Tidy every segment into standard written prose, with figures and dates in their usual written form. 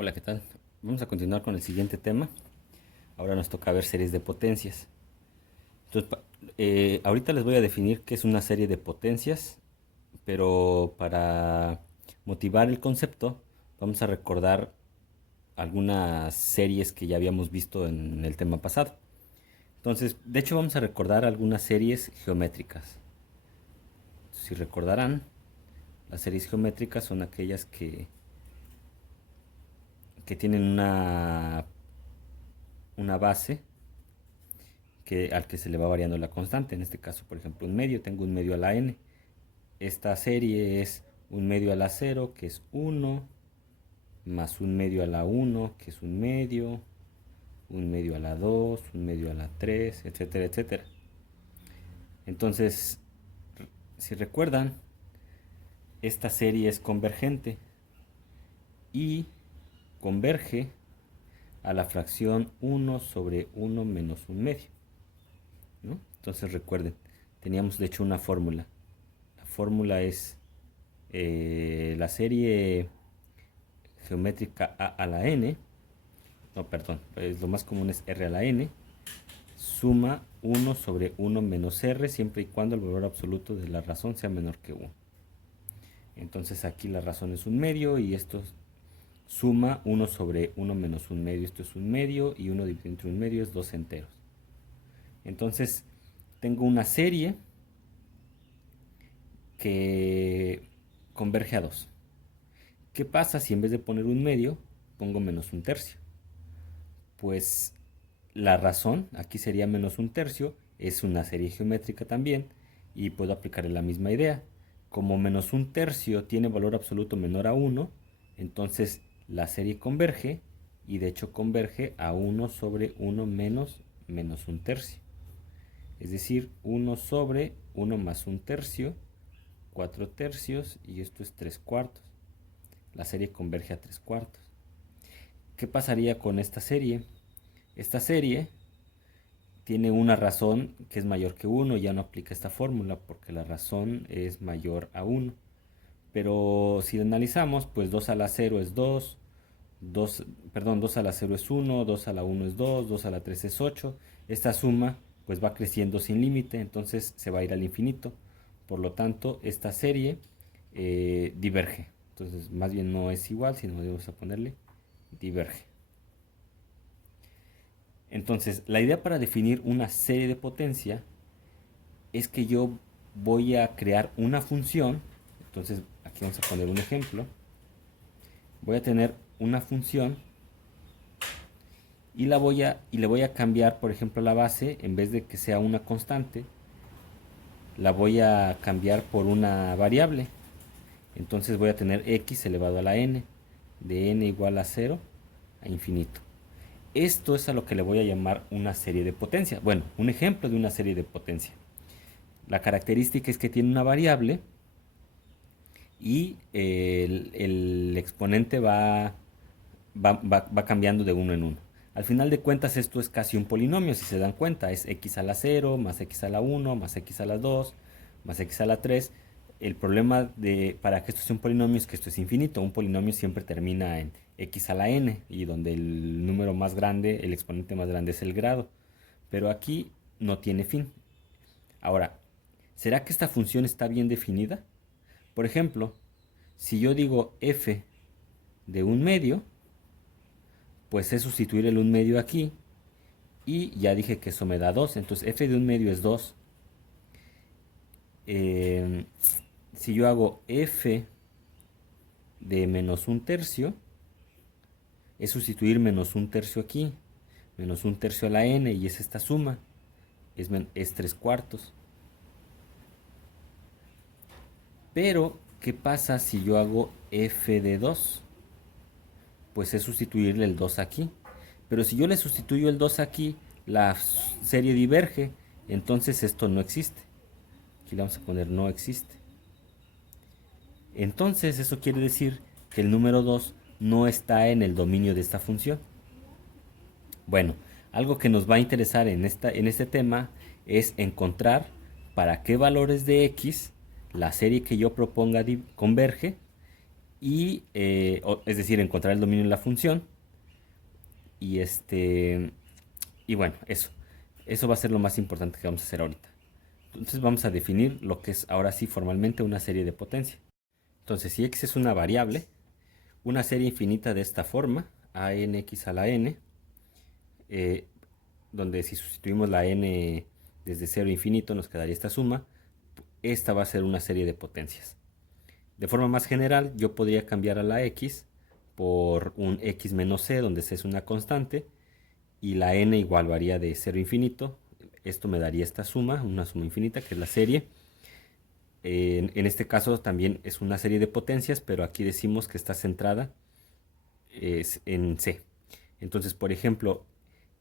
Hola, ¿qué tal? Vamos a continuar con el siguiente tema. Ahora nos toca ver series de potencias. Entonces, ahorita les voy a definir qué es una serie de potencias, pero para motivar el concepto, vamos a recordar algunas series que ya habíamos visto en el tema pasado. Entonces, de hecho, vamos a recordar algunas series geométricas. Si recordarán, las series geométricas son aquellas que tienen una base al que se le va variando la constante. En este caso, por ejemplo, un medio, tengo un medio a la n. Esta serie es un medio a la 0, que es 1, más un medio a la 1, que es un medio a la 2, un medio a la 3, etcétera, etcétera. Entonces, si recuerdan, esta serie es convergente y converge a la fracción 1 sobre 1 menos un medio, ¿no? Entonces recuerden, teníamos de hecho una fórmula. La fórmula es la serie geométrica a la n, no, perdón, pues lo más común es r a la n, suma 1 sobre 1 menos r, siempre y cuando el valor absoluto de la razón sea menor que 1. Entonces aquí la razón es un medio y esto suma 1 sobre 1 menos un medio. Esto es un medio y 1 dividido entre un medio es 2 enteros. Entonces tengo una serie que converge a 2. ¿Qué pasa si en vez de poner un medio pongo menos un tercio? Pues la razón, aquí sería menos un tercio, es una serie geométrica también y puedo aplicar la misma idea. Como menos un tercio tiene valor absoluto menor a 1, entonces la serie converge y de hecho converge a 1 sobre 1 menos un tercio. Es decir, 1 sobre 1 más un tercio, 4 tercios y esto es 3 cuartos. La serie converge a 3 cuartos. ¿Qué pasaría con esta serie? Esta serie tiene una razón que es mayor que 1, ya no aplica esta fórmula porque la razón es mayor a 1. Pero si analizamos, pues 2 a la 0 es 2, 2 a la 0 es 1, 2 a la 1 es 2, 2 a la 3 es 8. Esta suma pues va creciendo sin límite, entonces se va a ir al infinito. Por lo tanto, esta serie diverge. Entonces, más bien no es igual, sino debemos ponerle diverge. Entonces, la idea para definir una serie de potencia es que yo voy a crear una función. Entonces, aquí vamos a poner un ejemplo. Voy a tener una función y le voy a cambiar, por ejemplo, la base, en vez de que sea una constante, la voy a cambiar por una variable. Entonces voy a tener x elevado a la n, de n igual a 0 a infinito. Esto es a lo que le voy a llamar una serie de potencia. Bueno, un ejemplo de una serie de potencia. La característica es que tiene una variable y el exponente va cambiando de uno en uno. Al final de cuentas esto es casi un polinomio, si se dan cuenta. Es x a la 0, más x a la 1, más x a la 2, más x a la 3. El problema para que esto sea un polinomio es que esto es infinito. Un polinomio siempre termina en x a la n, y donde el número más grande, el exponente más grande es el grado. Pero aquí no tiene fin. Ahora, ¿será que esta función está bien definida? Por ejemplo, si yo digo f de un medio, pues es sustituir el un medio aquí y ya dije que eso me da 2. Entonces f de un medio es 2. Si yo hago f de menos un tercio, es sustituir menos un tercio aquí, menos un tercio a la n, y es esta suma, es 3 cuartos. Pero, ¿qué pasa si yo hago f de 2? Pues es sustituirle el 2 aquí. Pero si yo le sustituyo el 2 aquí, la serie diverge, entonces esto no existe. Aquí le vamos a poner no existe. Entonces eso quiere decir que el número 2 no está en el dominio de esta función. Bueno, algo que nos va a interesar en este tema es encontrar para qué valores de x la serie que yo proponga converge es decir, encontrar el dominio de la función. Y y bueno, eso va a ser lo más importante que vamos a hacer ahorita. Entonces vamos a definir lo que es ahora sí formalmente una serie de potencia. Entonces, si x es una variable, una serie infinita de esta forma, a n x a la n, eh, donde si sustituimos la n desde 0 a infinito nos quedaría esta suma, esta va a ser una serie de potencias. De forma más general, yo podría cambiar a la x por un x menos c, donde c es una constante, y la n igual varía de 0 a infinito. Esto me daría esta suma, una suma infinita, que es la serie. En este caso también es una serie de potencias, pero aquí decimos que está centrada en c. Entonces, por ejemplo,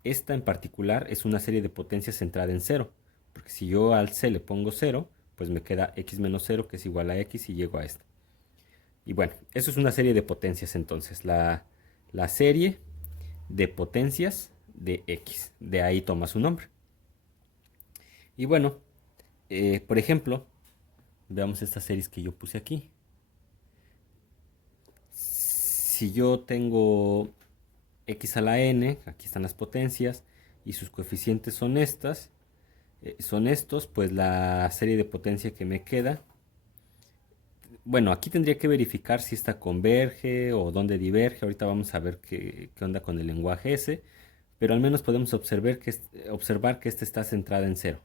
esta en particular es una serie de potencias centrada en 0, porque si yo al c le pongo 0, pues me queda x menos 0, que es igual a x, y llego a esta. Y bueno, eso es una serie de potencias entonces, la serie de potencias de x, de ahí toma su nombre. Y bueno, por ejemplo, veamos estas series que yo puse aquí. Si yo tengo x a la n, aquí están las potencias, y sus coeficientes son son estos, pues la serie de potencia que me queda, bueno, aquí tendría que verificar si esta converge o dónde diverge. Ahorita vamos a ver qué onda con el lenguaje ese, pero al menos podemos observar que esta está centrada en 0.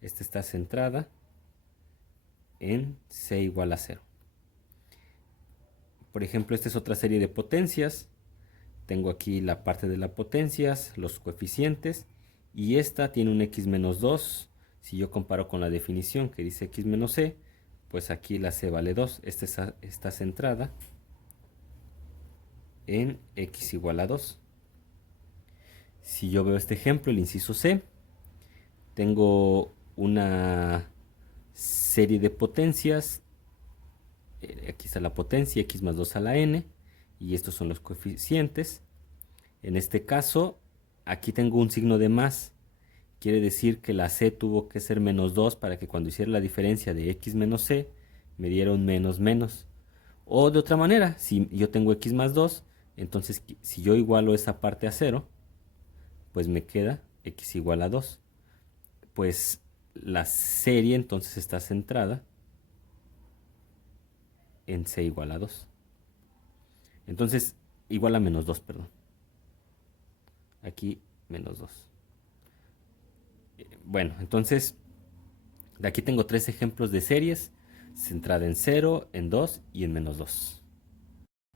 Esta está centrada en c igual a 0. Por ejemplo, esta es otra serie de potencias. Tengo aquí la parte de las potencias, los coeficientes, y esta tiene un x menos 2. Si yo comparo con la definición que dice x menos c, pues aquí la c vale 2. Esta está centrada en x igual a 2. Si yo veo este ejemplo, el inciso c, tengo una serie de potencias. Aquí está la potencia, x más 2 a la n, y estos son los coeficientes. En este caso, aquí tengo un signo de más. Quiere decir que la c tuvo que ser menos 2 para que cuando hiciera la diferencia de x menos c, me diera un menos menos. O de otra manera, si yo tengo x más 2, entonces si yo igualo esa parte a 0, pues me queda x igual a 2. Pues la serie entonces está centrada en c igual a 2. Entonces, igual a menos 2, perdón. Aquí menos 2. Bueno, entonces, de aquí tengo 3 ejemplos de series, centrada en 0, en 2 y en menos 2.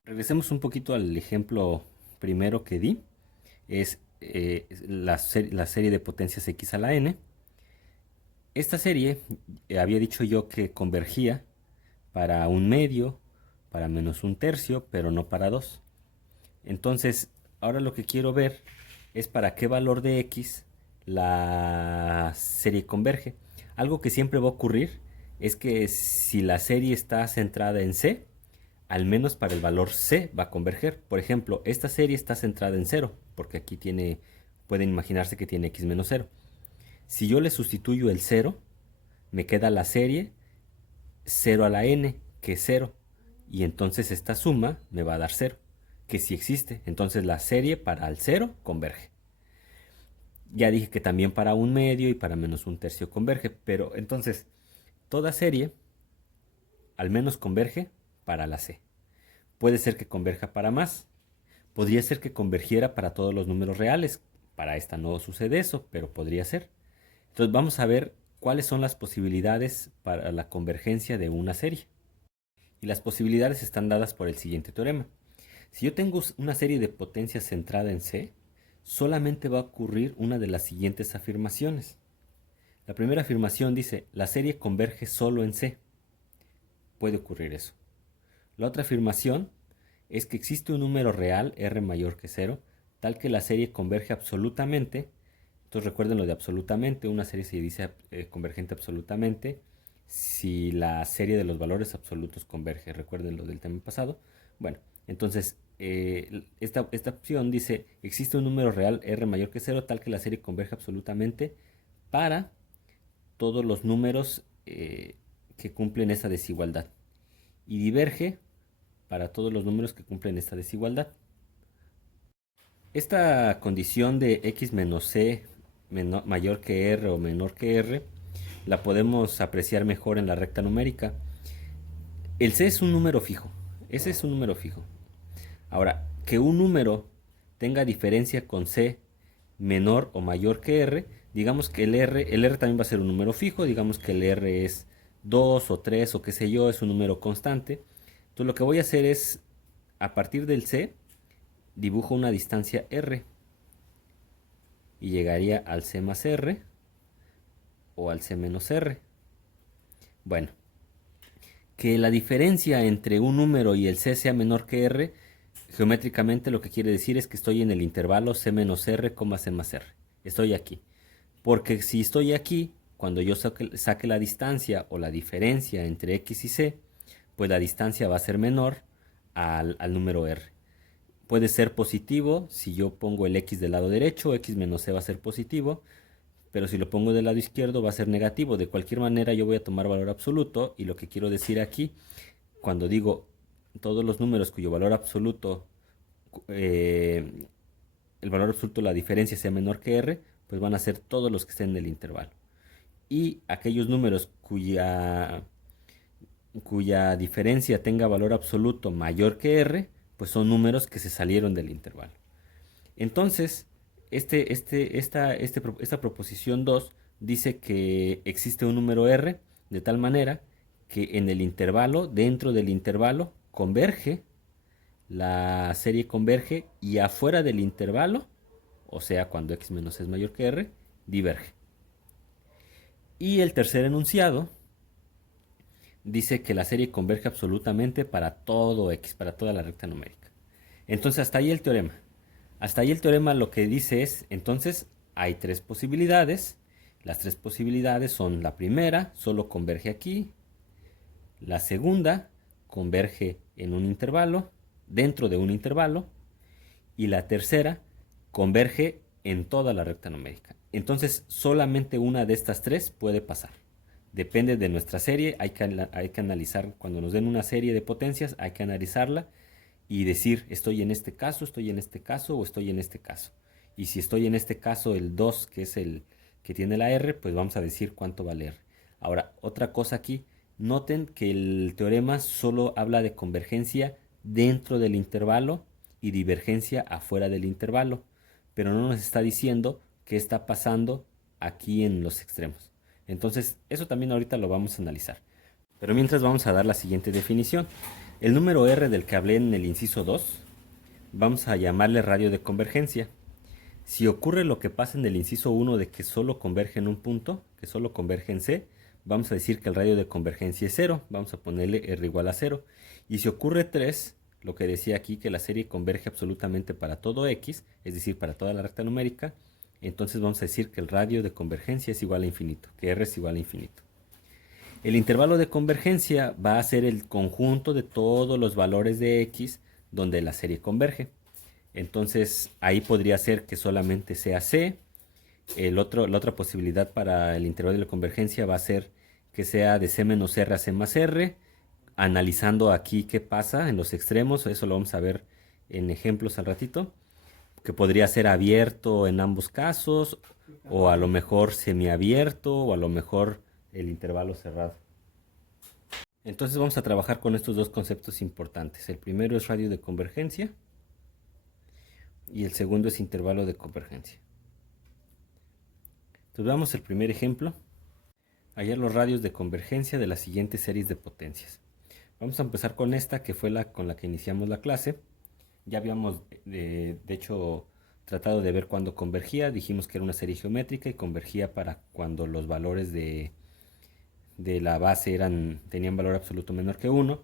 Regresemos un poquito al ejemplo primero que di. Es la serie de potencias x a la n. Esta serie, había dicho yo que convergía para un medio, para menos un tercio, pero no para 2. Entonces, ahora lo que quiero ver es para qué valor de x la serie converge. Algo que siempre va a ocurrir es que si la serie está centrada en c, al menos para el valor c va a converger. Por ejemplo, esta serie está centrada en 0, porque aquí pueden imaginarse que tiene x menos 0. Si yo le sustituyo el 0, me queda la serie 0 a la n, que es 0. Y entonces esta suma me va a dar 0, que sí existe. Entonces la serie para el 0 converge. Ya dije que también para un medio y para menos un tercio converge. Pero entonces, toda serie al menos converge para la c. Puede ser que converja para más. Podría ser que convergiera para todos los números reales. Para esta no sucede eso, pero podría ser. Entonces vamos a ver cuáles son las posibilidades para la convergencia de una serie. Y las posibilidades están dadas por el siguiente teorema. Si yo tengo una serie de potencias centrada en C, solamente va a ocurrir una de las siguientes afirmaciones. La primera afirmación dice, la serie converge solo en C. Puede ocurrir eso. La otra afirmación es que existe un número real, R mayor que 0, tal que la serie converge absolutamente. Entonces recuerden lo de absolutamente, una serie se dice convergente absolutamente si la serie de los valores absolutos converge. Recuerden lo del tema pasado. Bueno, entonces esta opción dice, existe un número real R mayor que 0 tal que la serie converge absolutamente para todos los números que cumplen esa desigualdad. y diverge para todos los números que cumplen esta desigualdad. Esta condición de x menos c mayor que r o menor que r la podemos apreciar mejor en la recta numérica. El c es un número fijo, ese es un número fijo. Ahora, que un número tenga diferencia con c menor o mayor que r, digamos que el r también va a ser un número fijo, digamos que el r es 2 o 3 o qué sé yo, es un número constante. Entonces lo que voy a hacer es, a partir del c, dibujo una distancia r y llegaría al c más r o al c menos r. Bueno, que la diferencia entre un número y el c sea menor que r, geométricamente lo que quiere decir es que estoy en el intervalo c menos r, c más r. Estoy aquí. Porque si estoy aquí, cuando yo saque la distancia o la diferencia entre x y c, pues la distancia va a ser menor al número r. Puede ser positivo si yo pongo el x del lado derecho, x menos c va a ser positivo, pero si lo pongo del lado izquierdo va a ser negativo. De cualquier manera yo voy a tomar valor absoluto, y lo que quiero decir aquí, cuando digo todos los números cuyo valor absoluto, el valor absoluto, la diferencia sea menor que r, pues van a ser todos los que estén en el intervalo. Y aquellos números cuya diferencia tenga valor absoluto mayor que r, pues son números que se salieron del intervalo. Entonces, esta proposición 2 dice que existe un número r de tal manera que en el intervalo, dentro del intervalo, converge, la serie converge, y afuera del intervalo, o sea, cuando x menos es mayor que r, diverge. Y el tercer enunciado dice que la serie converge absolutamente para todo x, para toda la recta numérica. Entonces, hasta ahí el teorema. Hasta ahí el teorema lo que dice es, entonces, hay tres posibilidades. Las tres posibilidades son: la primera, solo converge aquí; la segunda, converge en un intervalo, dentro de un intervalo; y la tercera, converge en toda la recta numérica. Entonces, solamente una de estas tres puede pasar. Depende de nuestra serie, hay que analizar, cuando nos den una serie de potencias, hay que analizarla y decir, estoy en este caso, estoy en este caso o estoy en este caso. Y si estoy en este caso, el 2, que es el que tiene la R, pues vamos a decir cuánto vale R. Ahora, otra cosa aquí, noten que el teorema solo habla de convergencia dentro del intervalo y divergencia afuera del intervalo, pero no nos está diciendo qué está pasando aquí en los extremos. Entonces, eso también ahorita lo vamos a analizar. Pero mientras vamos a dar la siguiente definición. El número r del que hablé en el inciso 2, vamos a llamarle radio de convergencia. Si ocurre lo que pasa en el inciso 1 de que solo converge en un punto, que solo converge en C, vamos a decir que el radio de convergencia es 0, vamos a ponerle r igual a 0. Y si ocurre 3, lo que decía aquí, que la serie converge absolutamente para todo x, es decir, para toda la recta numérica, entonces vamos a decir que el radio de convergencia es igual a infinito, que r es igual a infinito. El intervalo de convergencia va a ser el conjunto de todos los valores de x donde la serie converge. Entonces ahí podría ser que solamente sea c. La otra posibilidad para el intervalo de convergencia va a ser que sea de c menos r a c más r. Analizando aquí qué pasa en los extremos, eso lo vamos a ver en ejemplos al ratito, que podría ser abierto en ambos casos, o a lo mejor semiabierto, o a lo mejor el intervalo cerrado. Entonces vamos a trabajar con estos dos conceptos importantes. El primero es radio de convergencia y el segundo es intervalo de convergencia. Entonces veamos el primer ejemplo. Hallar los radios de convergencia de las siguientes series de potencias. Vamos a empezar con esta, que fue con la que iniciamos la clase. Ya habíamos, de hecho, tratado de ver cuándo convergía. Dijimos que era una serie geométrica y convergía para cuando los valores de la base tenían valor absoluto menor que 1.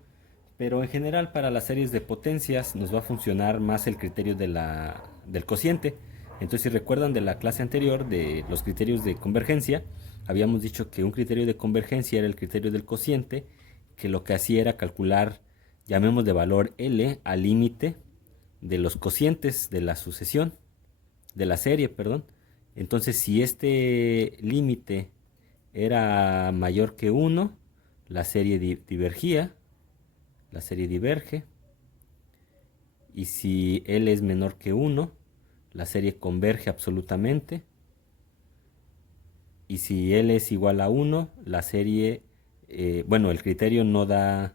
Pero en general, para las series de potencias nos va a funcionar más el criterio del cociente. Entonces, si recuerdan de la clase anterior, de los criterios de convergencia, habíamos dicho que un criterio de convergencia era el criterio del cociente, que lo que hacía era calcular, llamemos de valor L, al límite de los cocientes de la sucesión, de la serie, perdón. Entonces, si este límite era mayor que 1, la serie divergía. la serie diverge. Y si L es menor que 1, la serie converge absolutamente. Y si L es igual a 1, la serie, bueno, el criterio no da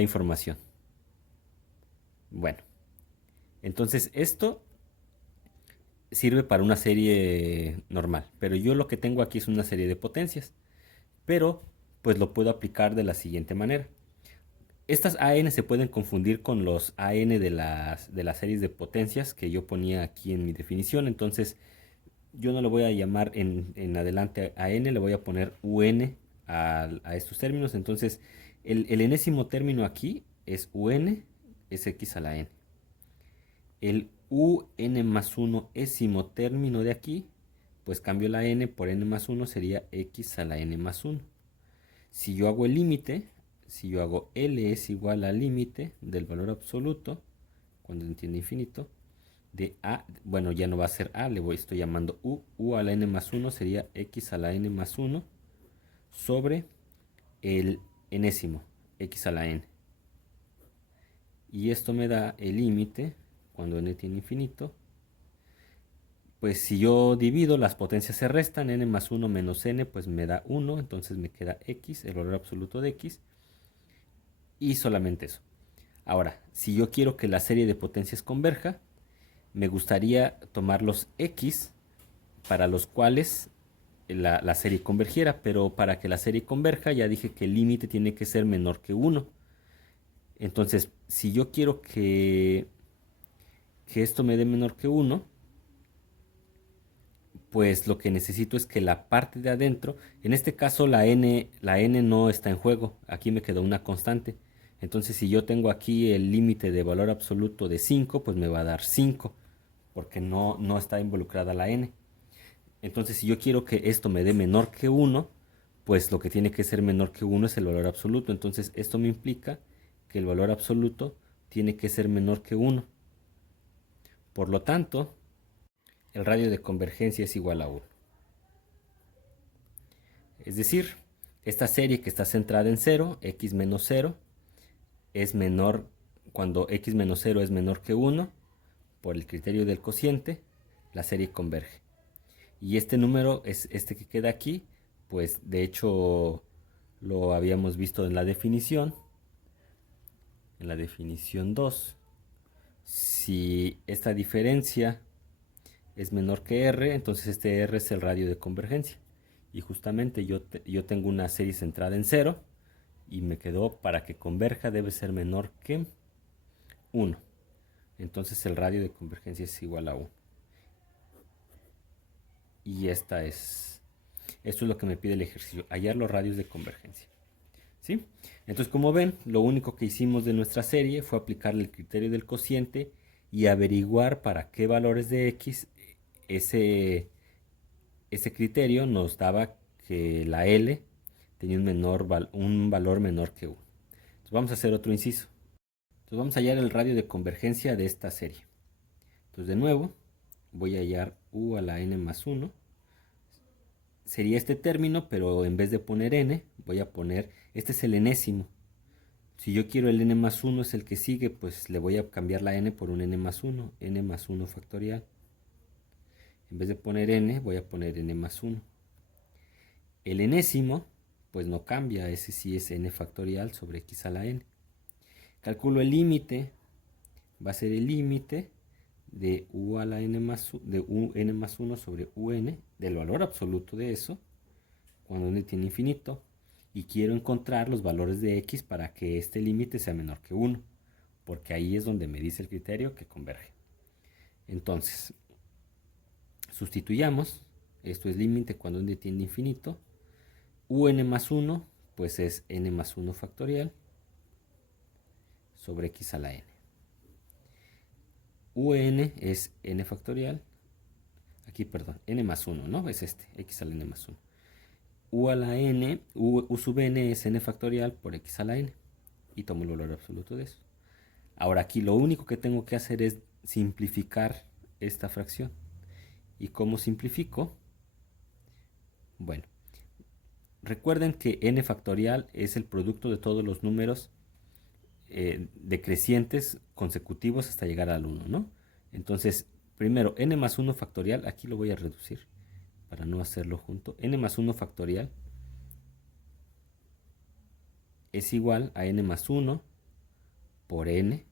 información. Bueno, entonces esto sirve para una serie normal, pero yo lo que tengo aquí es una serie de potencias, pero pues lo puedo aplicar de la siguiente manera. Estas AN se pueden confundir con los AN de las series de potencias que yo ponía aquí en mi definición, entonces yo no le voy a llamar en adelante AN, le voy a poner UN a estos términos, entonces el enésimo término aquí es UN, es X a la N. El UN más 1 ésimo término de aquí, pues cambio la N por N más 1, sería X a la N más 1. Si yo hago el límite, si yo hago L es igual al límite del valor absoluto, cuando n tiende a infinito, de A, bueno, ya no va a ser A, estoy llamando U a la N más 1 sería X a la N más 1 sobre el enésimo, X a la N. Y esto me da el límite, cuando n tiene infinito, pues si yo divido, las potencias se restan, n más 1 menos n, pues me da 1, entonces me queda x, el valor absoluto de x, y solamente eso. Ahora, si yo quiero que la serie de potencias converja, me gustaría tomar los x para los cuales la serie convergiera, pero para que la serie converja ya dije que el límite tiene que ser menor que 1. Entonces, si yo quiero que esto me dé menor que 1, pues lo que necesito es que la parte de adentro, en este caso la n no está en juego, aquí me quedó una constante. Entonces si yo tengo aquí el límite de valor absoluto de 5, pues me va a dar 5, porque no está involucrada la n. Entonces si yo quiero que esto me dé menor que 1, pues lo que tiene que ser menor que 1 es el valor absoluto. Entonces esto me implica que el valor absoluto tiene que ser menor que 1. Por lo tanto, el radio de convergencia es igual a 1. Es decir, esta serie que está centrada en 0, x menos 0, es menor cuando x menos 0 es menor que 1, por el criterio del cociente, la serie converge. Y este número es este que queda aquí, pues de hecho lo habíamos visto en la definición 2. Si esta diferencia es menor que r, entonces este r es el radio de convergencia. Y justamente yo tengo una serie centrada en 0 y me quedó para que converja debe ser menor que 1. Entonces el radio de convergencia es igual a 1. Y esto es lo que me pide el ejercicio, hallar los radios de convergencia. ¿Sí? Entonces, como ven, lo único que hicimos de nuestra serie fue aplicarle el criterio del cociente y averiguar para qué valores de x ese criterio nos daba que la L tenía un valor menor que 1. Entonces vamos a hacer otro inciso. Entonces vamos a hallar el radio de convergencia de esta serie. Entonces de nuevo voy a hallar u a la n más 1. Sería este término, pero en vez de poner n, voy a poner, este es el enésimo. Si yo quiero el n más 1 es el que sigue, pues le voy a cambiar la n por un n más 1, n más 1 factorial. En vez de poner n, voy a poner n más 1. El enésimo, pues no cambia, ese sí es n factorial sobre x a la n. Calculo el límite, va a ser el límite de u a la n más, de un más 1 sobre un, del valor absoluto de eso, cuando n tiene infinito, y quiero encontrar los valores de x para que este límite sea menor que 1, porque ahí es donde me dice el criterio que converge. Entonces, sustituyamos, esto es límite cuando n tiende a infinito, un más 1, pues es n más 1 factorial sobre x a la n. Un es n factorial, aquí perdón, n más 1, ¿no? Es este, x a la n más 1. U a la n, u sub n es n factorial por x a la n. Y tomo el valor absoluto de eso. Ahora aquí lo único que tengo que hacer es simplificar esta fracción. ¿Y cómo simplifico? Bueno, Recuerden que n factorial es el producto de todos los números decrecientes consecutivos hasta llegar al 1, ¿no? Entonces, primero, n más 1 factorial, aquí lo voy a reducir para no hacerlo junto. N más 1 factorial es igual a n más 1 por n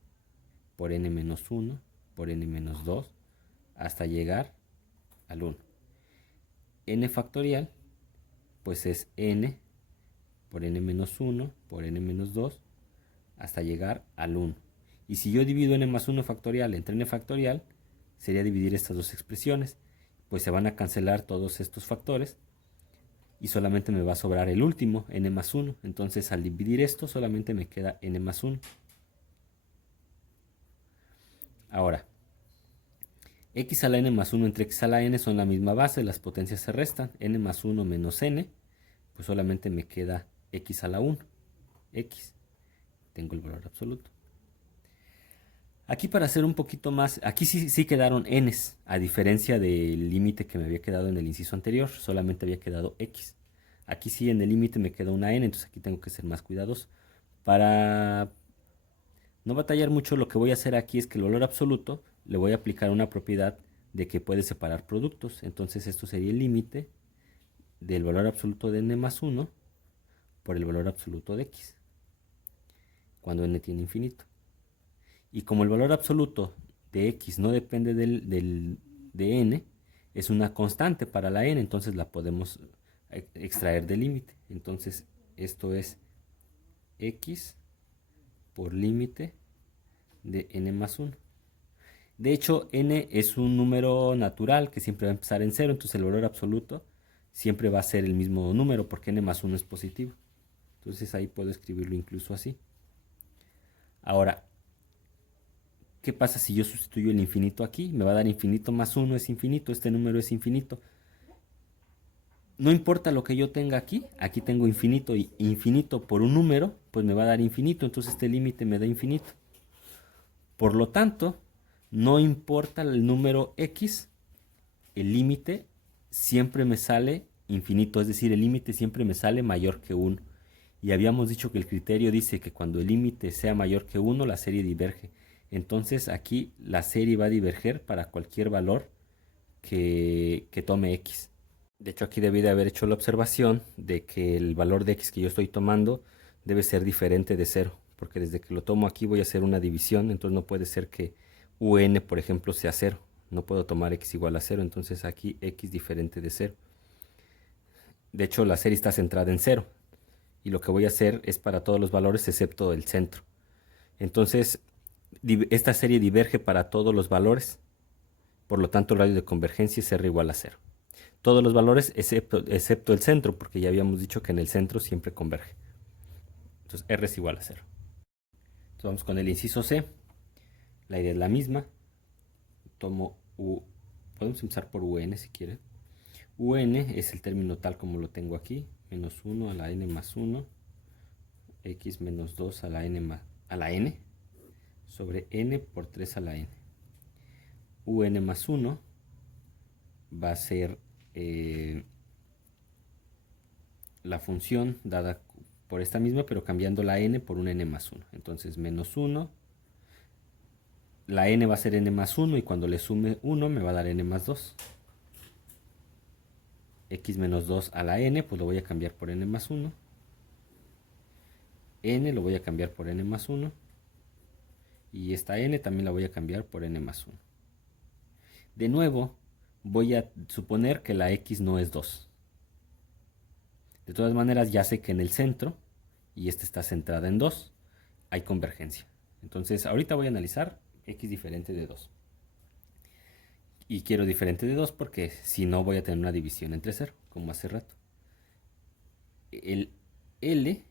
menos 1 por n menos 2 hasta llegar al 1. N factorial pues es n por n menos 1 por n menos 2 hasta llegar al 1. Y si yo divido n más 1 factorial entre n factorial, sería dividir estas dos expresiones, pues se van a cancelar todos estos factores y solamente me va a sobrar el último, n más 1. Entonces al dividir esto solamente me queda n más 1. Ahora, x a la n más 1 entre x a la n son la misma base, las potencias se restan, n más 1 menos n, pues solamente me queda x a la 1, x, tengo el valor absoluto. Aquí para hacer un poquito más, aquí sí quedaron n's, a diferencia del límite que me había quedado en el inciso anterior, solamente había quedado x. Aquí sí en el límite me queda una n, entonces aquí tengo que ser más cuidadoso. Para no batallar mucho, lo que voy a hacer aquí es que el valor absoluto le voy a aplicar una propiedad de que puede separar productos. Entonces esto sería el límite del valor absoluto de n más 1 por el valor absoluto de x, cuando n tiene infinito. Y como el valor absoluto de x no depende de n, es una constante para la n, entonces la podemos extraer del límite. Entonces esto es x por límite de n más 1. De hecho, n es un número natural que siempre va a empezar en 0, entonces el valor absoluto siempre va a ser el mismo número porque n más 1 es positivo. Entonces ahí puedo escribirlo incluso así. Ahora, ¿qué pasa si yo sustituyo el infinito aquí? Me va a dar infinito más 1 es infinito, este número es infinito. No importa lo que yo tenga aquí, aquí tengo infinito y infinito por un número, pues me va a dar infinito, entonces este límite me da infinito. Por lo tanto, no importa el número x, el límite siempre me sale infinito, es decir, el límite siempre me sale mayor que 1. Y habíamos dicho que el criterio dice que cuando el límite sea mayor que 1, la serie diverge. Entonces aquí la serie va a diverger para cualquier valor que tome x. De hecho, aquí debí de haber hecho la observación de que el valor de x que yo estoy tomando debe ser diferente de 0, porque desde que lo tomo aquí voy a hacer una división, entonces no puede ser que un, por ejemplo, sea 0. No puedo tomar x igual a 0, entonces aquí x diferente de 0. De hecho, la serie está centrada en 0, y lo que voy a hacer es para todos los valores excepto el centro. Entonces, esta serie diverge para todos los valores, por lo tanto el radio de convergencia es r igual a 0. Todos los valores excepto el centro, porque ya habíamos dicho que en el centro siempre converge. Entonces r es igual a 0. Entonces vamos con el inciso C. La idea es la misma. Tomo u. Podemos empezar por un si quieren. Un es el término tal como lo tengo aquí. Menos 1 a la n más 1. X menos 2 a la n sobre n por 3 a la n. Un más 1 va a ser la función dada por esta misma, pero cambiando la n por un n más 1. Entonces menos 1, la n va a ser n más 1 y cuando le sume 1 me va a dar n más 2. X menos 2 a la n, pues lo voy a cambiar por n más 1. N lo voy a cambiar por n más 1. Y esta n también la voy a cambiar por n más 1. De nuevo, voy a suponer que la x no es 2. De todas maneras, ya sé que en el centro, y esta está centrada en 2, hay convergencia. Entonces, ahorita voy a analizar x diferente de 2. Y quiero diferente de 2 porque si no voy a tener una división entre 0, como hace rato. El L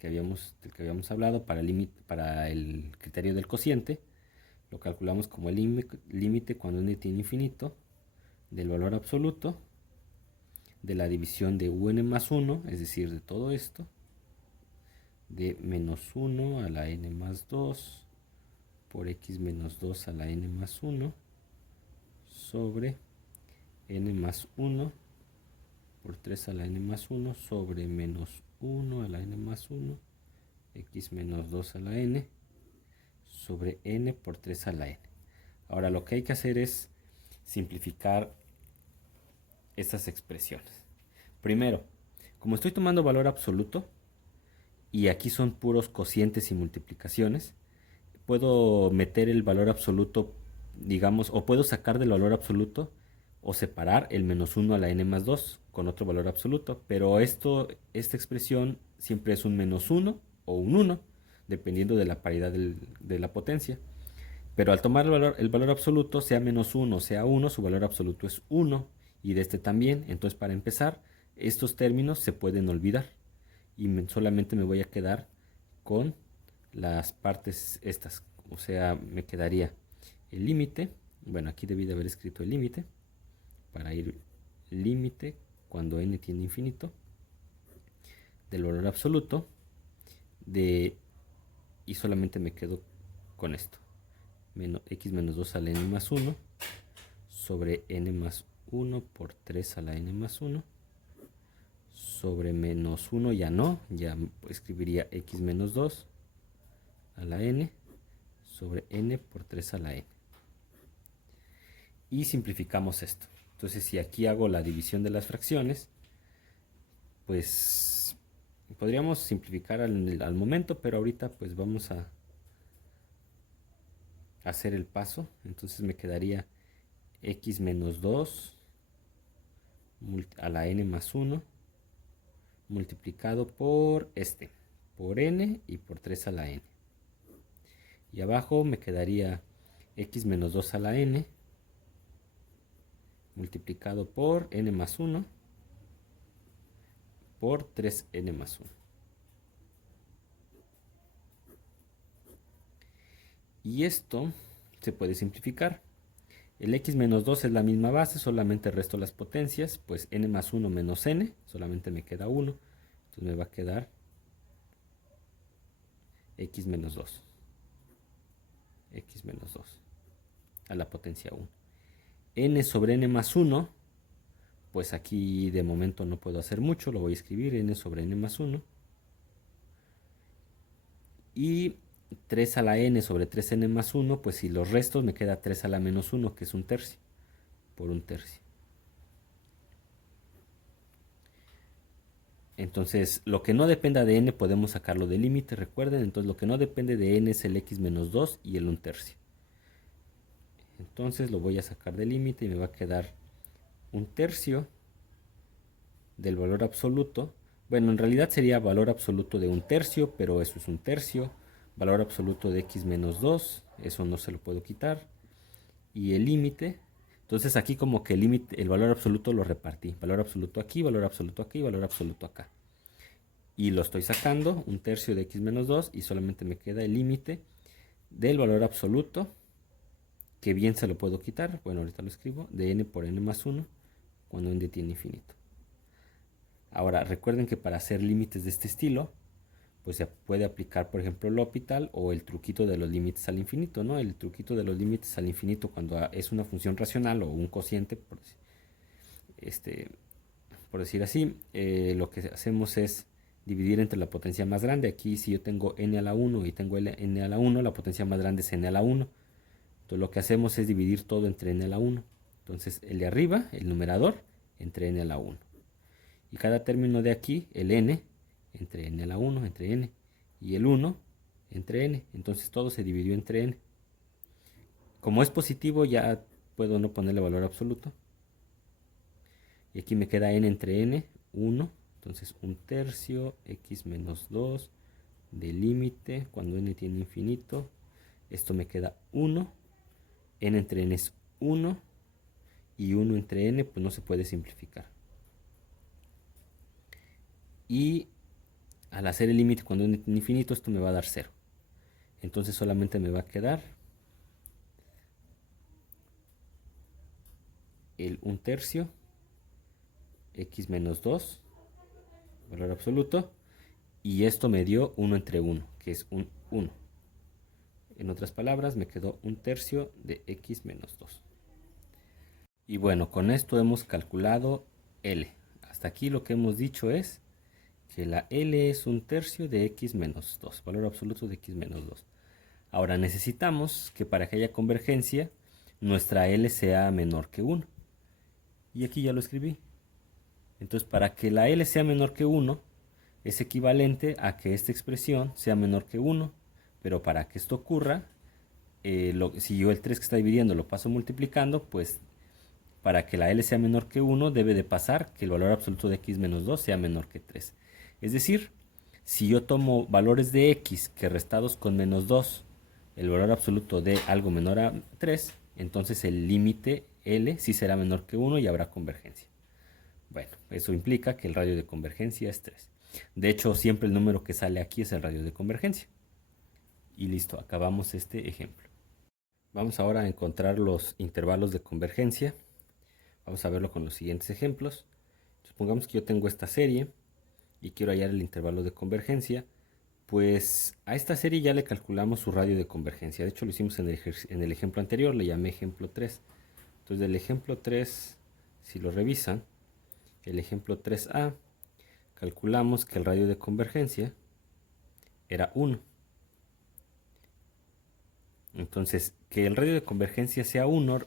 del que habíamos hablado para el criterio del cociente, lo calculamos como el límite cuando n tiene infinito del valor absoluto de la división de un más 1, es decir, de todo esto, de menos 1 a la n más 2 por x menos 2 a la n más 1 sobre n más 1 por 3 a la n más 1 sobre menos 1 a la n más 1, x menos 2 a la n, sobre n por 3 a la n. Ahora lo que hay que hacer es simplificar estas expresiones. Primero, como estoy tomando valor absoluto, y aquí son puros cocientes y multiplicaciones, puedo meter el valor absoluto, digamos, o puedo sacar del valor absoluto o separar el menos 1 a la n más 2 con otro valor absoluto, pero esta expresión siempre es un menos 1 o un 1, dependiendo de la paridad de la potencia. Pero al tomar el valor absoluto, sea menos 1 sea 1, su valor absoluto es 1, y de este también. Entonces, para empezar, estos términos se pueden olvidar y solamente me voy a quedar con las partes estas. O sea, me quedaría el límite. Bueno, aquí debí de haber escrito el límite para ir límite cuando n tiende a infinito del valor absoluto y solamente me quedo con esto. X menos 2 a la n más 1 sobre n más 1 por 3 a la n más 1 sobre menos 1 ya no, ya escribiría x menos 2 a la n sobre n por 3 a la n. Y simplificamos esto. Entonces, si aquí hago la división de las fracciones, pues podríamos simplificar al momento, pero ahorita pues vamos a hacer el paso. Entonces me quedaría x menos 2 a la n más 1 multiplicado por por n y por 3 a la n. Y abajo me quedaría x menos 2 a la n multiplicado por n más 1 por 3n más 1. Y esto se puede simplificar. El x menos 2 es la misma base, solamente resto las potencias, pues n más 1 menos n, solamente me queda 1. Entonces me va a quedar x menos 2. X menos 2 a la potencia 1. N sobre n más 1, pues aquí de momento no puedo hacer mucho, lo voy a escribir n sobre n más 1. Y 3 a la n sobre 3n más 1, pues si los restos me queda 3 a la menos 1, que es un tercio, por un tercio. Entonces, lo que no dependa de n podemos sacarlo del límite, recuerden. Entonces, lo que no depende de n es el x menos 2 y el 1 tercio. Entonces, lo voy a sacar del límite y me va a quedar 1 tercio del valor absoluto. Bueno, en realidad sería valor absoluto de 1 tercio, pero eso es 1 tercio. Valor absoluto de x menos 2, eso no se lo puedo quitar. Y el límite, entonces aquí como que el límite, el valor absoluto lo repartí. Valor absoluto aquí, valor absoluto aquí, valor absoluto acá. Y lo estoy sacando, 1 tercio de x menos 2, y solamente me queda el límite del valor absoluto, que bien se lo puedo quitar. Bueno, ahorita lo escribo, de n por n más 1, cuando n tiene infinito. Ahora, recuerden que para hacer límites de este estilo, pues se puede aplicar, por ejemplo, L'Hopital o el truquito de los límites al infinito, ¿no? El truquito de los límites al infinito cuando es una función racional o un cociente, por decir así, lo que hacemos es dividir entre la potencia más grande. Aquí si yo tengo n a la 1 y tengo n a la 1, la potencia más grande es n a la 1. Entonces lo que hacemos es dividir todo entre n a la 1. Entonces el de arriba, el numerador, entre n a la 1. Y cada término de aquí, el n, entre n a la 1, entre n, y el 1, entre n. Entonces todo se dividió entre n. Como es positivo, ya puedo no ponerle valor absoluto. Y aquí me queda n entre n, 1. Entonces 1 tercio, x menos 2, del límite, cuando n tiene infinito. Esto me queda 1. N entre n es 1. Y 1 entre n, pues no se puede simplificar. Y al hacer el límite cuando n tiene infinito, esto me va a dar 0. Entonces solamente me va a quedar el 1 tercio, x menos 2, valor absoluto, y esto me dio 1 entre 1, que es un 1. En otras palabras, me quedó 1 tercio de x menos 2. Y bueno, con esto hemos calculado L. Hasta aquí lo que hemos dicho es que la L es un tercio de x menos 2, valor absoluto de x menos 2. Ahora necesitamos que para que haya convergencia, nuestra L sea menor que 1. Y aquí ya lo escribí. Entonces, para que la L sea menor que 1, es equivalente a que esta expresión sea menor que 1. Pero para que esto ocurra, si yo el 3 que está dividiendo lo paso multiplicando, pues para que la L sea menor que 1 debe de pasar que el valor absoluto de x menos 2 sea menor que 3. Es decir, si yo tomo valores de x que restados con menos 2, el valor absoluto de algo menor a 3, entonces el límite L sí será menor que 1 y habrá convergencia. Bueno, eso implica que el radio de convergencia es 3. De hecho, siempre el número que sale aquí es el radio de convergencia. Y listo, acabamos este ejemplo. Vamos ahora a encontrar los intervalos de convergencia. Vamos a verlo con los siguientes ejemplos. Supongamos que yo tengo esta serie y quiero hallar el intervalo de convergencia. Pues a esta serie ya le calculamos su radio de convergencia. De hecho, lo hicimos en el ejemplo anterior, le llamé ejemplo 3. Entonces, del ejemplo 3, si lo revisan, el ejemplo 3a, calculamos que el radio de convergencia era 1. Entonces, que el radio de convergencia sea 1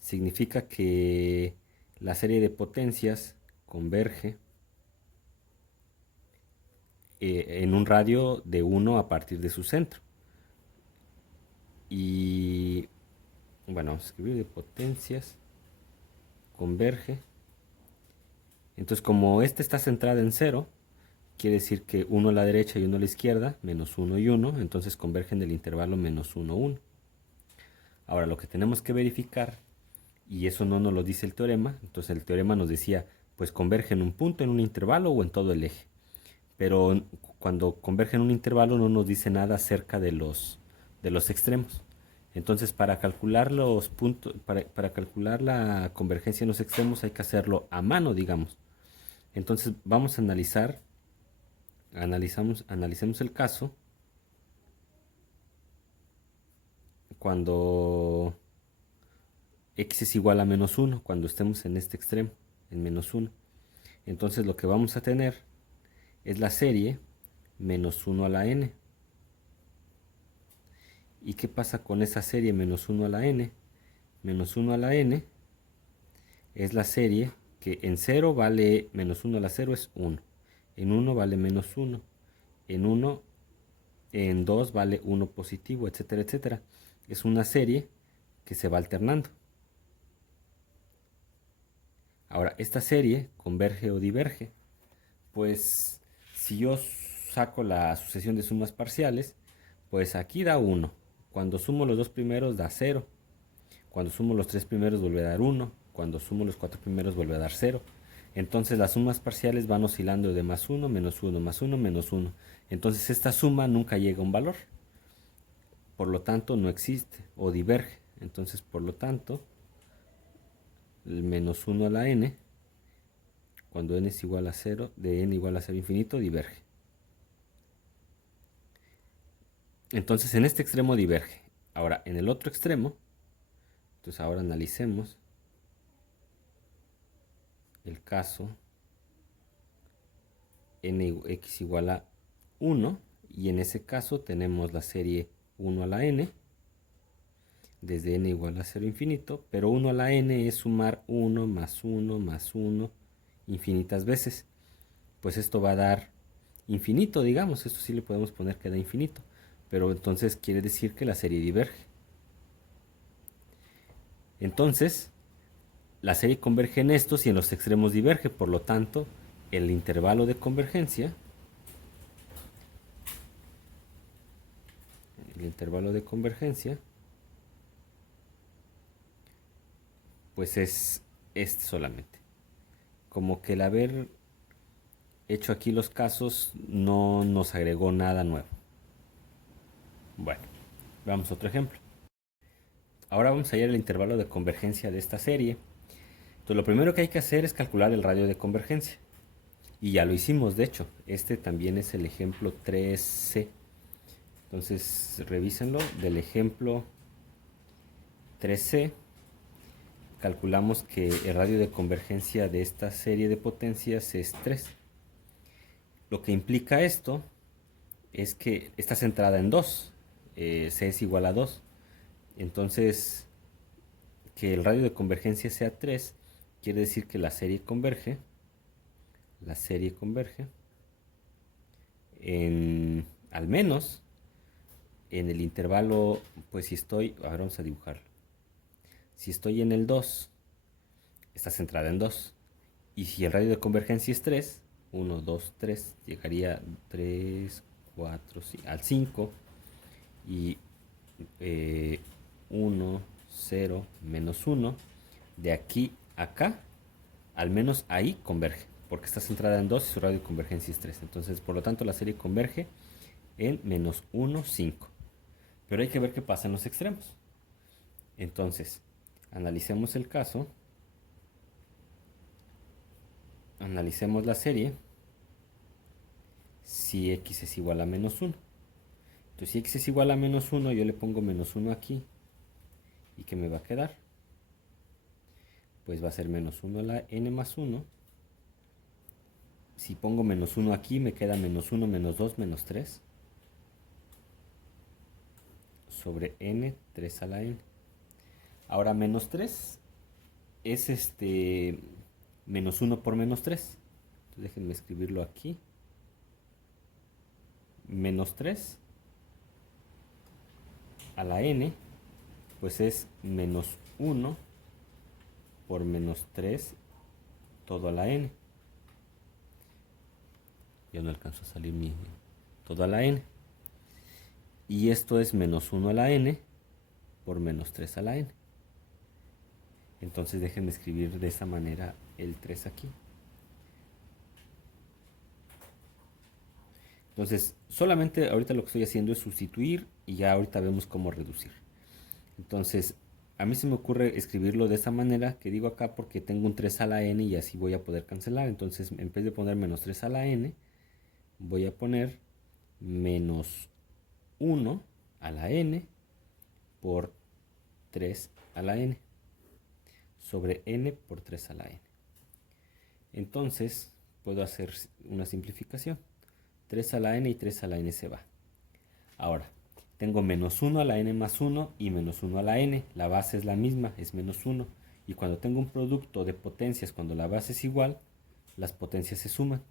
significa que la serie de potencias converge en un radio de 1 a partir de su centro. Y bueno, vamos a escribir de potencias converge. Entonces, como esta está centrada en 0, quiere decir que 1 a la derecha y 1 a la izquierda, menos 1 y 1, entonces convergen del intervalo menos 1, 1. Ahora, lo que tenemos que verificar, y eso no nos lo dice el teorema, entonces el teorema nos decía, pues converge en un punto, en un intervalo o en todo el eje. Pero cuando converge en un intervalo no nos dice nada acerca de los extremos. Entonces, para calcular los puntos, para calcular la convergencia en los extremos hay que hacerlo a mano, digamos. Entonces, vamos a analicemos el caso cuando x es igual a menos 1, cuando estemos en este extremo, en menos 1. Entonces, lo que vamos a tener es la serie menos 1 a la n. ¿Y qué pasa con esa serie menos 1 a la n? Menos 1 a la n es la serie que en 0 vale menos 1 a la 0 es 1. En 1 vale menos 1. En 2 vale 1 positivo, etcétera, etcétera. Es una serie que se va alternando. Ahora, ¿esta serie converge o diverge? Pues si yo saco la sucesión de sumas parciales, pues aquí da 1. Cuando sumo los dos primeros da 0. Cuando sumo los tres primeros vuelve a dar 1. Cuando sumo los cuatro primeros vuelve a dar 0. Entonces las sumas parciales van oscilando de más 1, menos 1, más 1, menos 1. Entonces esta suma nunca llega a un valor. Por lo tanto no existe o diverge. Entonces por lo tanto el menos 1 a la n, cuando n es igual a 0, de n igual a 0 infinito, diverge. Entonces en este extremo diverge. Ahora en el otro extremo, entonces ahora analicemos el caso nx igual a 1, y en ese caso tenemos la serie 1 a la n, desde n igual a 0 infinito, pero 1 a la n es sumar 1 más 1 más 1 infinitas veces. Pues esto va a dar infinito, digamos, esto sí le podemos poner que da infinito, pero entonces quiere decir que la serie diverge. Entonces, la serie converge en estos y en los extremos diverge, por lo tanto, el intervalo de convergencia, pues es este solamente. Como que el haber hecho aquí los casos no nos agregó nada nuevo. Bueno, veamos otro ejemplo. Ahora vamos a hallar el intervalo de convergencia de esta serie. Entonces lo primero que hay que hacer es calcular el radio de convergencia. Y ya lo hicimos, de hecho. Este también es el ejemplo 3c. Entonces revísenlo. Del ejemplo 3c calculamos que el radio de convergencia de esta serie de potencias es 3. Lo que implica esto es que está centrada en 2. C es igual a 2. Entonces, que el radio de convergencia sea 3 quiere decir que la serie converge. La serie converge en, al menos, en el intervalo, pues si estoy, a ver, vamos a dibujarlo. Si estoy en el 2, está centrada en 2. Y si el radio de convergencia es 3, 1, 2, 3, llegaría 3, 4, al 5. Y 1, 0, menos 1. De aquí a acá, al menos ahí converge, porque está centrada en 2 y su radio de convergencia es 3. Entonces, por lo tanto, la serie converge en menos 1, 5. Pero hay que ver qué pasa en los extremos. Entonces, analicemos el caso. Analicemos la serie. Si x es igual a menos 1. Entonces, si x es igual a menos 1, yo le pongo menos 1 aquí. ¿Y qué me va a quedar? Pues va a ser menos 1 a la n más 1. Si pongo menos 1 aquí, me queda menos 1, menos 2, menos 3. Sobre n, 3 a la n. Ahora menos 3 es menos 1 por menos 3. Entonces déjenme escribirlo aquí. Menos 3 a la n, pues es menos 1 por menos 3 todo a la n. Ya no alcanzo a salir mi todo a la n. Y esto es menos 1 a la n por menos 3 a la n. Entonces déjenme escribir de esa manera el 3 aquí. Entonces, solamente ahorita lo que estoy haciendo es sustituir y ya ahorita vemos cómo reducir. Entonces, a mí se me ocurre escribirlo de esa manera que digo acá porque tengo un 3 a la n y así voy a poder cancelar. Entonces, en vez de poner menos 3 a la n, voy a poner menos 1 a la n por 3 a la n sobre n por 3 a la n. Entonces, puedo hacer una simplificación. 3 a la n y 3 a la n se va. Ahora, tengo menos 1 a la n más 1 y menos 1 a la n. La base es la misma, es menos 1. Y cuando tengo un producto de potencias, cuando la base es igual, las potencias se suman.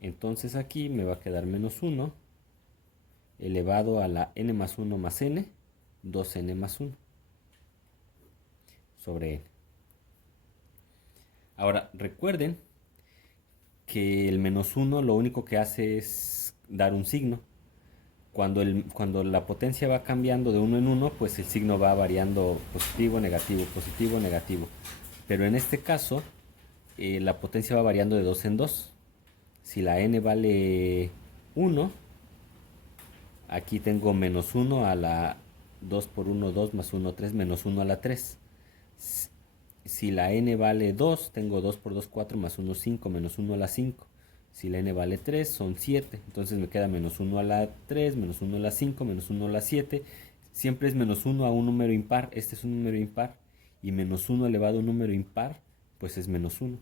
Entonces aquí me va a quedar menos 1 elevado a la n más 1 más n, 2n más 1 sobre n. Ahora, recuerden que el menos 1 lo único que hace es dar un signo. Cuando la potencia va cambiando de 1 en 1, pues el signo va variando positivo, negativo, negativo. Pero en este caso, la potencia va variando de 2 en 2. Si la n vale 1, aquí tengo menos 1 a la 2 por 1, 2 más 1, 3, menos 1 a la 3. Si la n vale 2, tengo 2 por 2, 4, más 1, 5, menos 1 a la 5. Si la n vale 3, son 7. Entonces me queda menos 1 a la 3, menos 1 a la 5, menos 1 a la 7. Siempre es menos 1 a un número impar. Este es un número impar. Y menos 1 elevado a un número impar, pues es menos 1.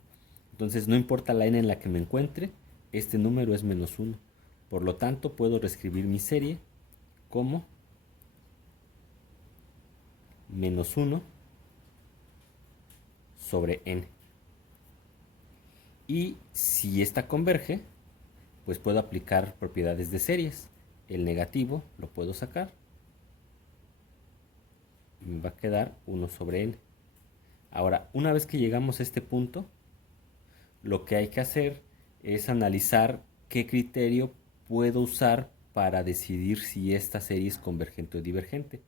Entonces no importa la n en la que me encuentre, este número es menos 1. Por lo tanto, puedo reescribir mi serie como menos 1 sobre n. Y si esta converge, pues puedo aplicar propiedades de series. El negativo lo puedo sacar y me va a quedar 1 sobre n. Ahora, una vez que llegamos a este punto, lo que hay que hacer es analizar qué criterio puedo usar para decidir si esta serie es convergente o divergente.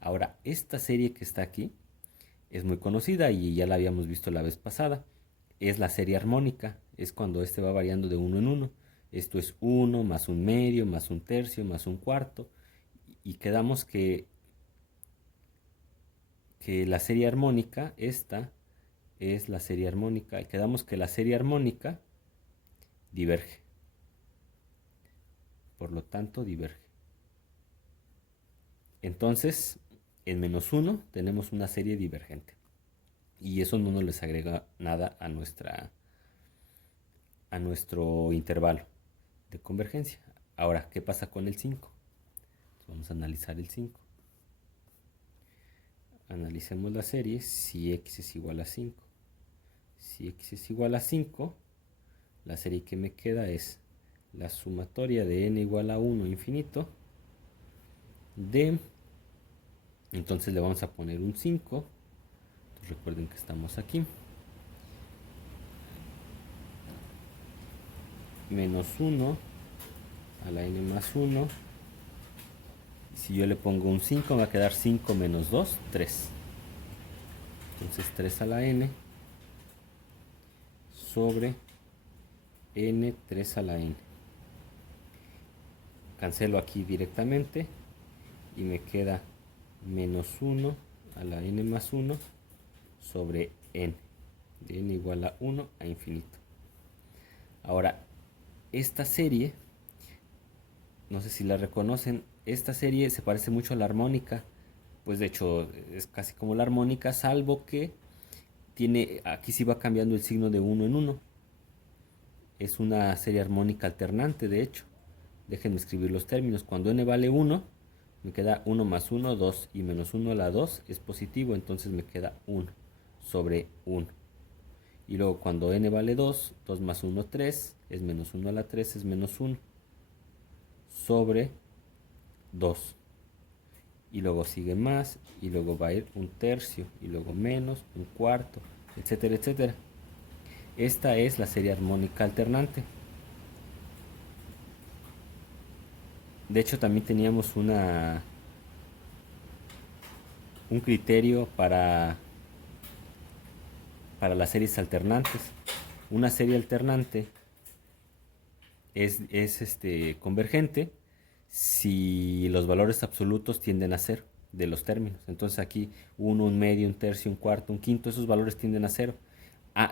Ahora, esta serie que está aquí es muy conocida y ya la habíamos visto la vez pasada. Es la serie armónica, es cuando este va variando de 1 en 1. Esto es 1 más un medio, más un tercio, más un cuarto. Y quedamos que la serie armónica, esta es la serie armónica. Y quedamos que la serie armónica diverge. Por lo tanto, diverge. Entonces, en menos 1 tenemos una serie divergente. y eso no nos les agrega nada a nuestro intervalo de convergencia. Ahora, ¿qué pasa con el 5? Vamos a analizar el 5. Analicemos la serie si x es igual a 5. Si x es igual a 5, la serie que me queda es la sumatoria de n igual a 1 infinito de, entonces le vamos a poner un 5. Entonces recuerden que estamos aquí, menos 1 a la n más 1. Si yo le pongo un 5, me va a quedar 5 menos 2, 3. Entonces 3 a la n sobre n 3 a la n. Cancelo aquí directamente y me queda menos 1 a la n más 1 sobre n, de n igual a 1 a infinito. Ahora, esta serie, no sé si la reconocen, esta serie se parece mucho a la armónica, pues de hecho es casi como la armónica, salvo que tiene, aquí sí va cambiando el signo de 1 en 1. Es una serie armónica alternante, de hecho. Déjenme escribir los términos. Cuando n vale 1, me queda 1 más 1, 2, y menos 1 a la 2 es positivo, entonces me queda 1 sobre 1. Y luego cuando n vale 2, 2 más 1, 3, es menos 1 a la 3, es menos 1 sobre 2. Y luego sigue más, y luego va a ir un tercio, y luego menos, un cuarto, etcétera, etcétera. Esta es la serie armónica alternante. De hecho, también teníamos un criterio para las series alternantes. Una serie alternante es convergente si los valores absolutos tienden a cero de los términos. Entonces aquí 1, un medio, un tercio, un cuarto, un quinto, esos valores tienden a cero.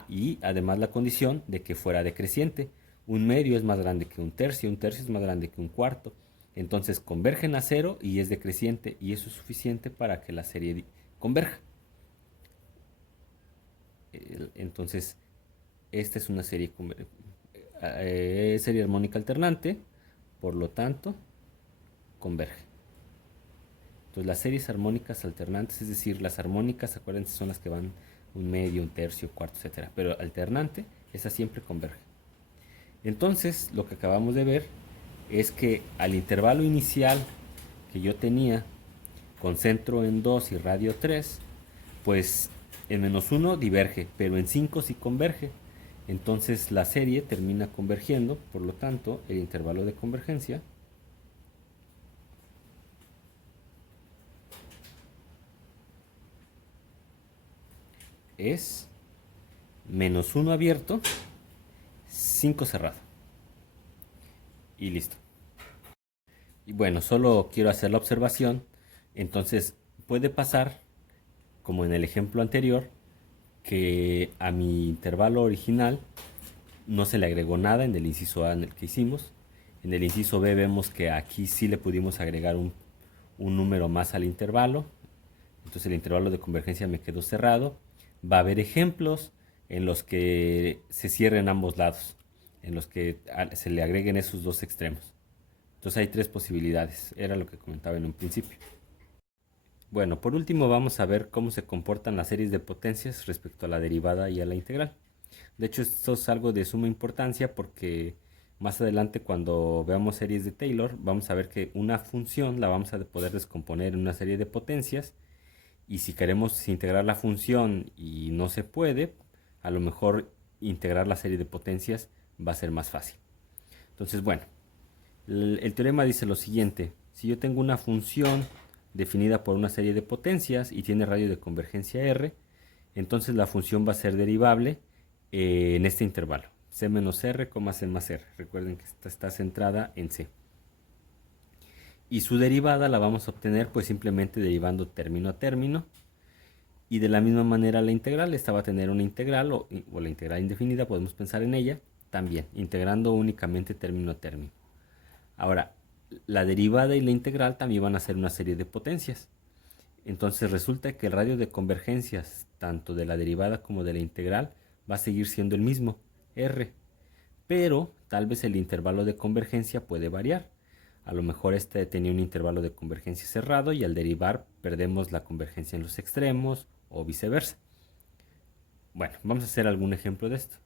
Y además la condición de que fuera decreciente. Un medio es más grande que un tercio es más grande que un cuarto. Entonces convergen a cero y es decreciente, y eso es suficiente para que la serie converja. Entonces, esta es una serie armónica alternante, por lo tanto, converge. Entonces, las series armónicas alternantes, es decir, las armónicas, acuérdense, son las que van un medio, un tercio, cuarto, etcétera. Pero alternante, esa siempre converge. Entonces, lo que acabamos de ver es que al intervalo inicial que yo tenía con centro en 2 y radio 3, pues en menos 1 diverge, pero en 5 sí converge. Entonces la serie termina convergiendo, por lo tanto el intervalo de convergencia es menos 1 abierto, 5 cerrado. Y listo. Y bueno, solo quiero hacer la observación. Entonces puede pasar, como en el ejemplo anterior, que a mi intervalo original no se le agregó nada en el inciso A en el que hicimos. En el inciso B vemos que aquí sí le pudimos agregar un número más al intervalo. Entonces el intervalo de convergencia me quedó cerrado. Va a haber ejemplos en los que se cierren ambos lados, en los que se le agreguen esos dos extremos. Entonces hay tres posibilidades, era lo que comentaba en un principio. Bueno, por último vamos a ver cómo se comportan las series de potencias respecto a la derivada y a la integral. De hecho, esto es algo de suma importancia porque más adelante, cuando veamos series de Taylor, vamos a ver que una función la vamos a poder descomponer en una serie de potencias, y si queremos integrar la función y no se puede, a lo mejor integrar la serie de potencias va a ser más fácil. Entonces, bueno, el teorema dice lo siguiente: si yo tengo una función definida por una serie de potencias y tiene radio de convergencia R, entonces la función va a ser derivable en este intervalo, c menos r, c más r. Recuerden que esta está centrada en c. Y su derivada la vamos a obtener pues simplemente derivando término a término. Y de la misma manera la integral, esta va a tener una integral o la integral indefinida, podemos pensar en ella también, integrando únicamente término a término. Ahora, la derivada y la integral también van a ser una serie de potencias. Entonces resulta que el radio de convergencias, tanto de la derivada como de la integral, va a seguir siendo el mismo, r. Pero tal vez el intervalo de convergencia puede variar. A lo mejor este tenía un intervalo de convergencia cerrado y al derivar perdemos la convergencia en los extremos o viceversa. Bueno, vamos a hacer algún ejemplo de esto.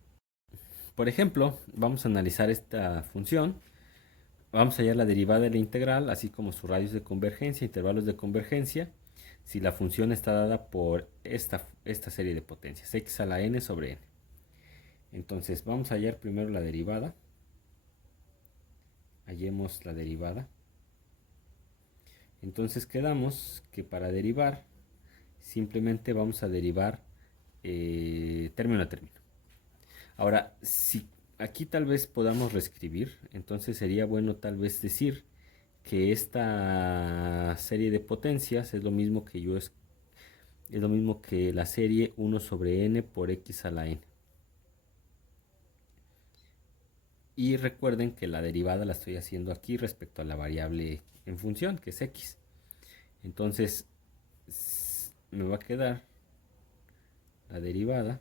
Por ejemplo, vamos a analizar esta función. Vamos a hallar la derivada de la integral, así como sus radios de convergencia, intervalos de convergencia, si la función está dada por esta serie de potencias, x a la n sobre n. Entonces vamos a hallar primero la derivada. Hallemos la derivada. Entonces quedamos que para derivar simplemente vamos a derivar término a término. Ahora, si aquí tal vez podamos reescribir, entonces sería bueno tal vez decir que esta serie de potencias es lo mismo que es lo mismo que la serie 1 sobre n por x a la n. Y recuerden que la derivada la estoy haciendo aquí respecto a la variable en función, que es x. Entonces me va a quedar la derivada.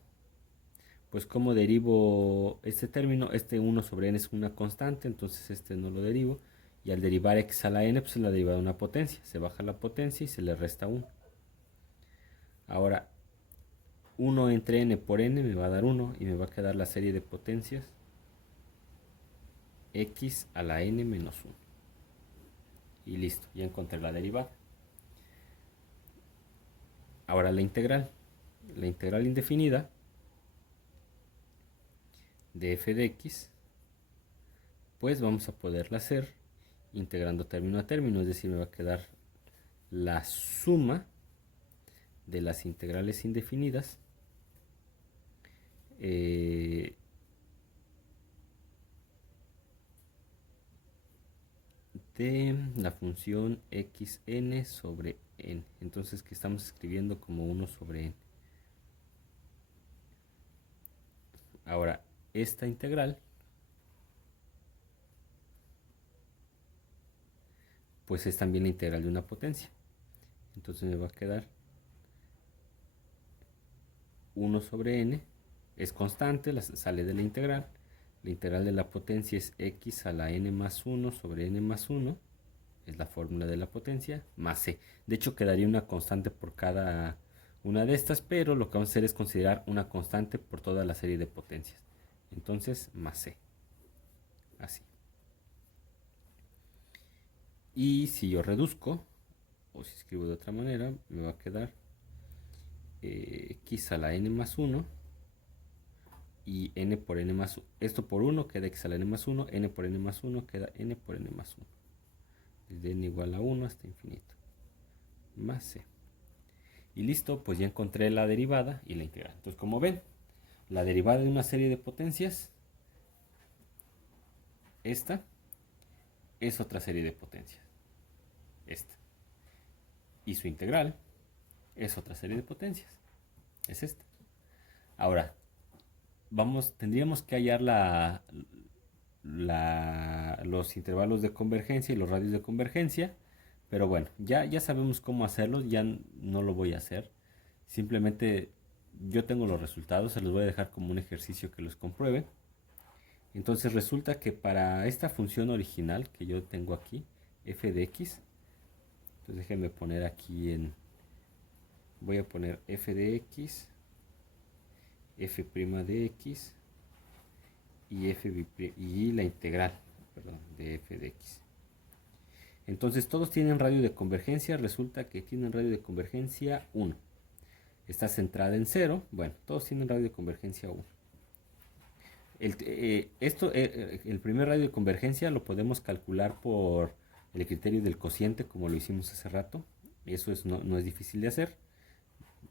Pues como derivo este término, este 1 sobre n es una constante, entonces este no lo derivo. Y al derivar x a la n, pues es la derivada de una potencia. Se baja la potencia y se le resta 1. Ahora, 1 entre n por n me va a dar 1 y me va a quedar la serie de potencias x a la n menos 1. Y listo, ya encontré la derivada. Ahora la integral. La integral indefinida de f de x, pues vamos a poderla hacer integrando término a término, es decir, me va a quedar la suma de las integrales indefinidas de la función xn sobre n, entonces que estamos escribiendo como 1 sobre n. Ahora, esta integral pues es también la integral de una potencia, entonces me va a quedar 1 sobre n, es constante, sale de la integral de la potencia es x a la n más 1 sobre n más 1, es la fórmula de la potencia, más c. De hecho quedaría una constante por cada una de estas, pero lo que vamos a hacer es considerar una constante por toda la serie de potencias. Entonces, más c. Así. Y si yo reduzco, o si escribo de otra manera, me va a quedar x a la n más 1 y n por n más 1. Esto por 1 queda x a la n más 1, n por n más 1 queda n por n más 1. Desde n igual a 1 hasta infinito. Más c. Y listo, pues ya encontré la derivada y la integral. Entonces, como ven, la derivada de una serie de potencias, esta, es otra serie de potencias. Esta. Y su integral es otra serie de potencias. Es esta. Ahora, tendríamos que hallar los intervalos de convergencia y los radios de convergencia, pero bueno, ya sabemos cómo hacerlos, ya no lo voy a hacer. Simplemente yo tengo los resultados, se los voy a dejar como un ejercicio que los compruebe. Entonces resulta que para esta función original que yo tengo aquí, f de x, entonces déjenme poner aquí voy a poner f de x, f' de x y la integral, de f de x. Entonces todos tienen radio de convergencia, resulta que tienen radio de convergencia 1. Está centrada en 0, bueno, todos tienen radio de convergencia 1. El primer radio de convergencia lo podemos calcular por el criterio del cociente, como lo hicimos hace rato. Eso no es difícil de hacer.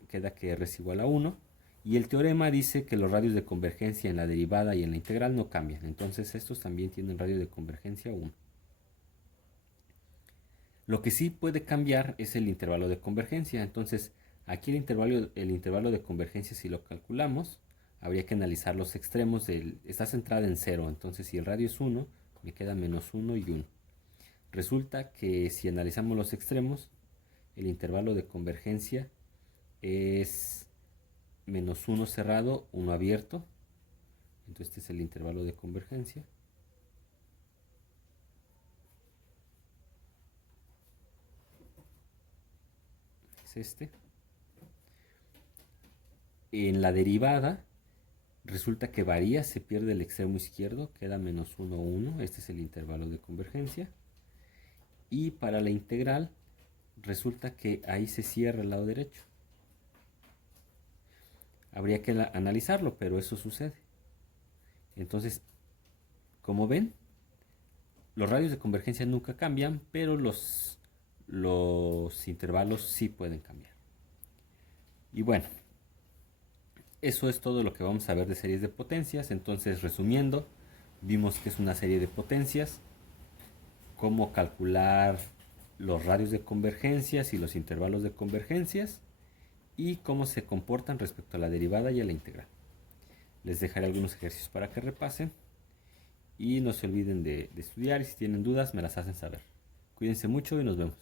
Queda que r es igual a 1. Y el teorema dice que los radios de convergencia en la derivada y en la integral no cambian. Entonces estos también tienen radio de convergencia 1. Lo que sí puede cambiar es el intervalo de convergencia. Entonces aquí el intervalo de convergencia, si lo calculamos, habría que analizar los extremos. Está centrada en 0, entonces si el radio es 1, me queda menos 1 y 1. Resulta que si analizamos los extremos, el intervalo de convergencia es menos 1 cerrado, 1 abierto. Entonces este es el intervalo de convergencia. Es este. En la derivada resulta que varía, se pierde el extremo izquierdo, queda menos 1, 1. Este es el intervalo de convergencia. Y para la integral resulta que ahí se cierra el lado derecho. Habría que analizarlo, pero eso sucede. Entonces, como ven, los radios de convergencia nunca cambian, pero los intervalos sí pueden cambiar. Y bueno, eso es todo lo que vamos a ver de series de potencias. Entonces, resumiendo, vimos que es una serie de potencias, cómo calcular los radios de convergencias y los intervalos de convergencias y cómo se comportan respecto a la derivada y a la integral. Les dejaré algunos ejercicios para que repasen y no se olviden de estudiar, y si tienen dudas me las hacen saber. Cuídense mucho y nos vemos.